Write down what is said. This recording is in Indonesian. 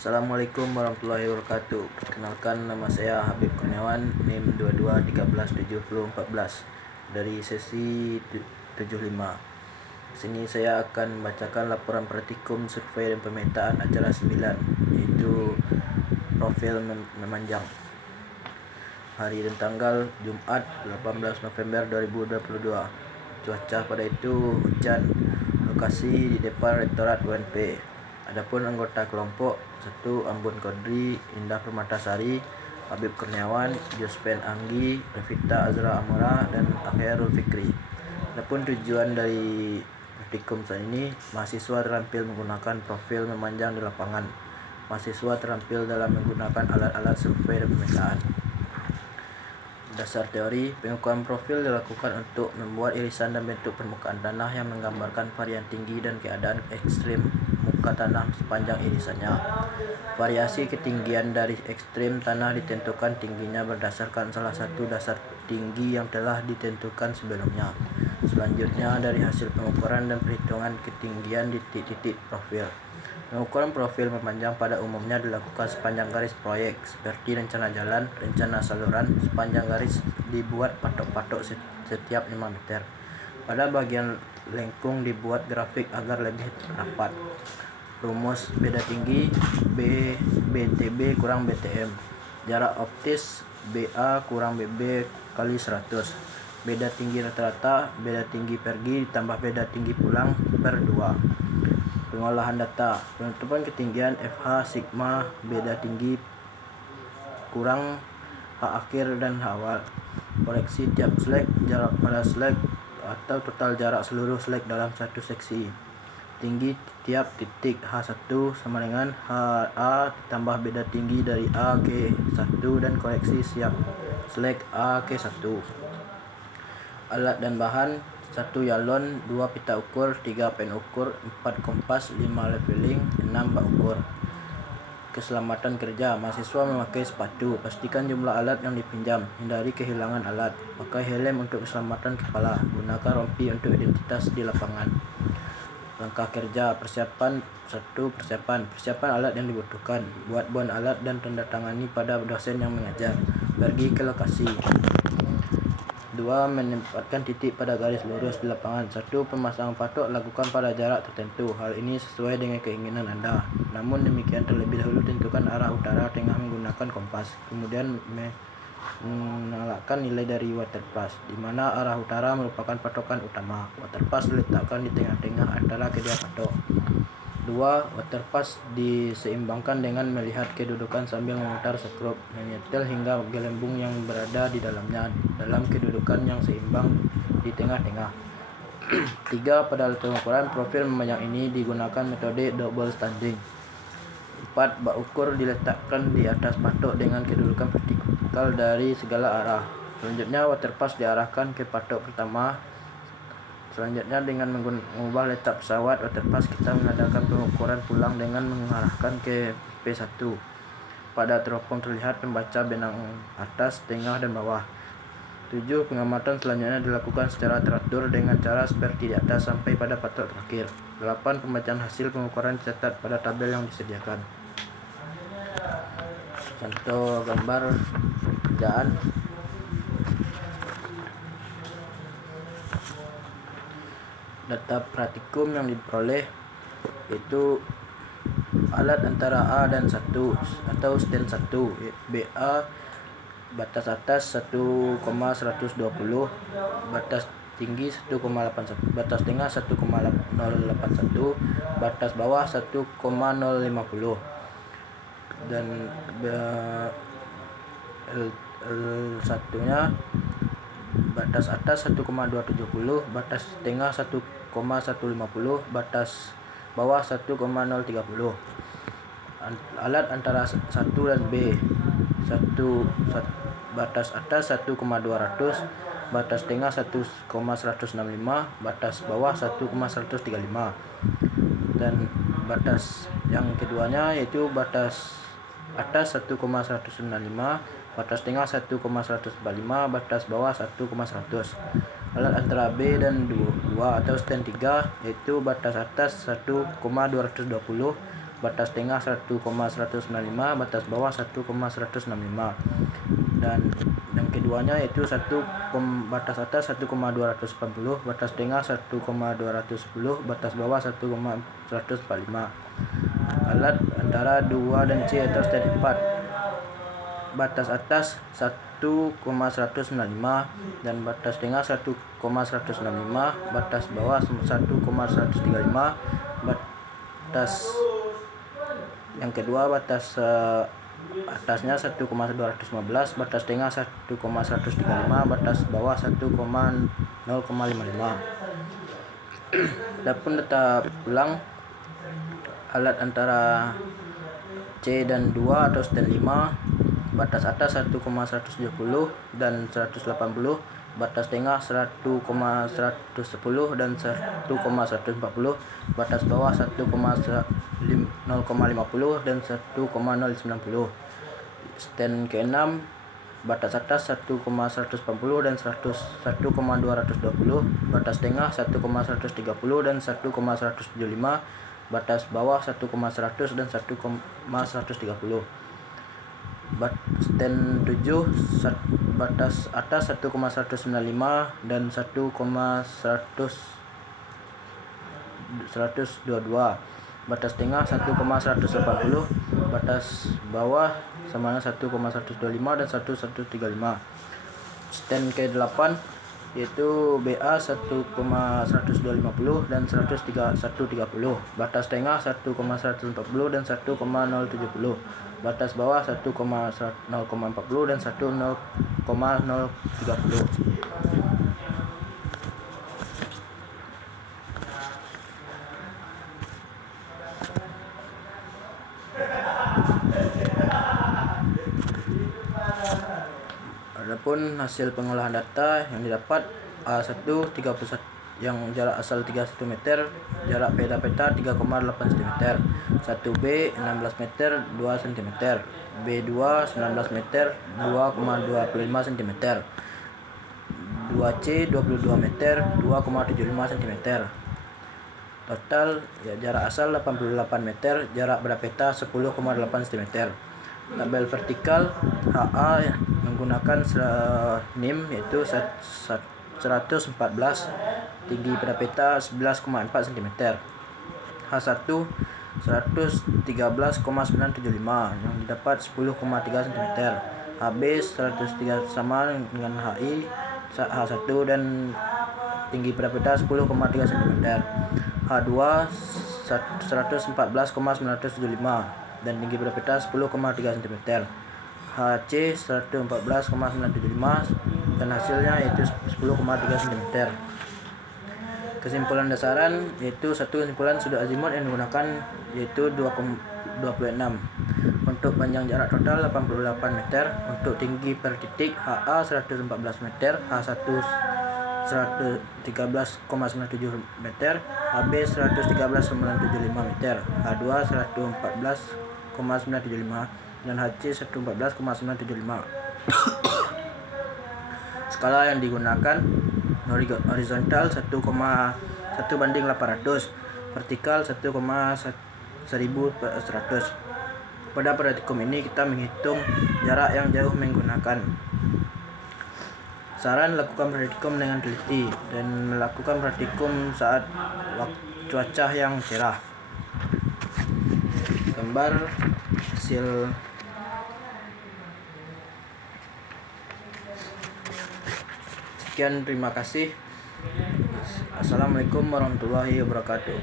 Assalamualaikum warahmatullahi wabarakatuh. Perkenalkan, nama saya Habib Kurniawan, NIM 22137014 dari sesi 75. Sini saya akan membacakan laporan praktikum survei dan pemetaan acara 9, yaitu profil memanjang. Hari dan tanggal Jumat 18 November 2022. Cuaca pada itu hujan. Lokasi di depan Rektorat UNP. Adapun anggota kelompok 1 Ambon Kodri, Indah Permatasari, Habib Kurniawan, Jospen Anggi, Revita Azra Amora, dan Akhirul Fikri. Adapun tujuan dari praktikum saat ini, mahasiswa terampil menggunakan profil memanjang di lapangan. Mahasiswa terampil dalam menggunakan alat-alat survei dan pemetaan. Dasar teori, pengukuran profil dilakukan untuk membuat irisan dan bentuk permukaan tanah yang menggambarkan varian tinggi dan keadaan ekstrim muka tanah sepanjang irisannya. Variasi ketinggian dari ekstrim tanah ditentukan tingginya berdasarkan salah satu dasar tinggi yang telah ditentukan sebelumnya. Selanjutnya, dari hasil pengukuran dan perhitungan ketinggian di titik-titik profil. Pengukuran profil memanjang pada umumnya dilakukan sepanjang garis proyek, seperti rencana jalan, rencana saluran. Sepanjang garis dibuat patok-patok setiap 5 meter. Pada bagian lengkung dibuat grafik agar lebih rapat. Rumus beda tinggi BTB kurang BTM. Jarak optis BA kurang BB kali 100. Beda tinggi rata-rata, beda tinggi pergi ditambah beda tinggi pulang per 2. Pengolahan data, penentuan ketinggian FH sigma beda tinggi kurang H akhir dan H awal. Koreksi tiap selek, jarak pada selek atau total jarak seluruh selek dalam satu seksi. Tinggi tiap titik H1 sama dengan HA ditambah beda tinggi dari A ke 1 dan koreksi siap selek A ke 1. Alat dan bahan: 1 yalon, 2 pita ukur, 3 pen ukur, 4 kompas, 5 leveling, 6 bak ukur. Keselamatan kerja, mahasiswa memakai sepatu. Pastikan jumlah alat yang dipinjam, hindari kehilangan alat. Pakai helm untuk keselamatan kepala. Gunakan rompi untuk identitas di lapangan. Langkah kerja, persiapan 1. Persiapan alat yang dibutuhkan. Buat bon alat dan tanda tangani pada dosen yang mengajar. Pergi ke lokasi. 2. Menempatkan titik pada garis lurus di lapangan. 1. Pemasangan patok lakukan pada jarak tertentu. Hal ini sesuai dengan keinginan Anda. Namun demikian, terlebih dahulu tentukan arah utara tengah menggunakan kompas. Kemudian menolakkan nilai dari waterpass, di mana arah utara merupakan patokan utama. Waterpass diletakkan di tengah-tengah antara kedua patok. 2. Waterpass diseimbangkan dengan melihat kedudukan sambil memutar skrup, menyetel hingga gelembung yang berada di dalamnya dalam kedudukan yang seimbang di tengah-tengah. 3. Pada alat pengukuran profil memanjang ini digunakan metode double standing. 4. Bak ukur diletakkan di atas patok dengan kedudukan vertikal dari segala arah. Selanjutnya, waterpass diarahkan ke patok pertama. Selanjutnya, dengan mengubah letak pesawat waterpass, kita mengadakan pengukuran pulang dengan mengarahkan ke P1. Pada teropong terlihat pembaca benang atas, tengah, dan bawah. 7. Pengamatan selanjutnya dilakukan secara teratur dengan cara seperti di atas sampai pada patok terakhir. 8. Pembacaan hasil pengukuran dicatat pada tabel yang disediakan. Contoh gambar kerjaan. Data praktikum yang diperoleh yaitu alat antara A dan 1 atau stand 1. BA batas atas 1,120, batas tinggi 1,81, batas tengah 1,081, batas bawah 1,050, dan L1-nya batas atas 1,270, batas tengah 1,150, batas bawah 1,030. Alat antara 1 dan B. 1 batas atas 1,200, batas tengah 1,165, batas bawah 1,135. Dan batas yang keduanya yaitu batas atas 1,195, batas tengah 1,145, batas bawah 1,100. Alat antara B dan 2 atau stand 3 yaitu batas atas 1,220, batas tengah 1,195, batas bawah 1,165. Dan yang keduanya yaitu batas atas 1,280, batas tengah 1,210, batas bawah 1,145. Alat antara 2 dan C atau stand 4. Batas atas 1,195 dan batas tengah 1,165, batas bawah 1,135. Batas yang kedua batas atasnya 1,215, batas tengah 1,135, batas bawah 1,055. Adapun data ulang alat antara C dan 2 atau stand 5, batas atas 1,170 dan 180, batas tengah 1,110 dan 1,140, batas bawah 1,050 dan 1,090. Stand ke-6 batas atas 1,140 dan 1,220, batas tengah 1,130 dan 1,175, batas bawah 1,100 dan 1,130. Stand 7 batas atas 1,195 dan 1,122, batas tengah 1,180, batas bawah sama 1,125 dan 1,135. Stand ke-8 yaitu BA 1,150 dan 130, batas tengah 1,140 dan 1,070, batas bawah 1,040 dan 1,030. Adapun hasil pengolahan data yang didapat A1 31 yang jarak asal 31 meter, jarak peta 3,8 cm, 1B 16 meter 2 cm, B2 19 meter 2,25 cm, 2C 22 meter 2,75 cm. Total jarak asal 88 meter, jarak pada peta 10,8 cm. Tabel vertikal HA menggunakan NIM yaitu 114, tinggi pada peta 11,4 cm. H1 113,975 yang didapat 10,3 cm. HB 103 sama dengan HI H1 dan tinggi pada peta 10,3 cm. H2 114,975 dan tinggi pada peta 10,3 cm. HC 114,975 dan hasilnya yaitu 10,3 cm. Kesimpulan dasaran yaitu satu kesimpulan sudut azimut yang digunakan yaitu 26. Untuk panjang jarak total 88 meter, untuk tinggi per titik HA 114 meter, H1 113,97 meter, HB 113,975 meter, H2 114,975 dan HC 114,975. Skala yang digunakan horizontal 1,1/800, vertikal 1,1100. Pada praktikum ini kita menghitung jarak yang jauh menggunakan. Saran lakukan praktikum dengan teliti dan melakukan praktikum saat cuaca yang cerah. Gambar hasil sekian, terima kasih. Assalamualaikum warahmatullahi wabarakatuh.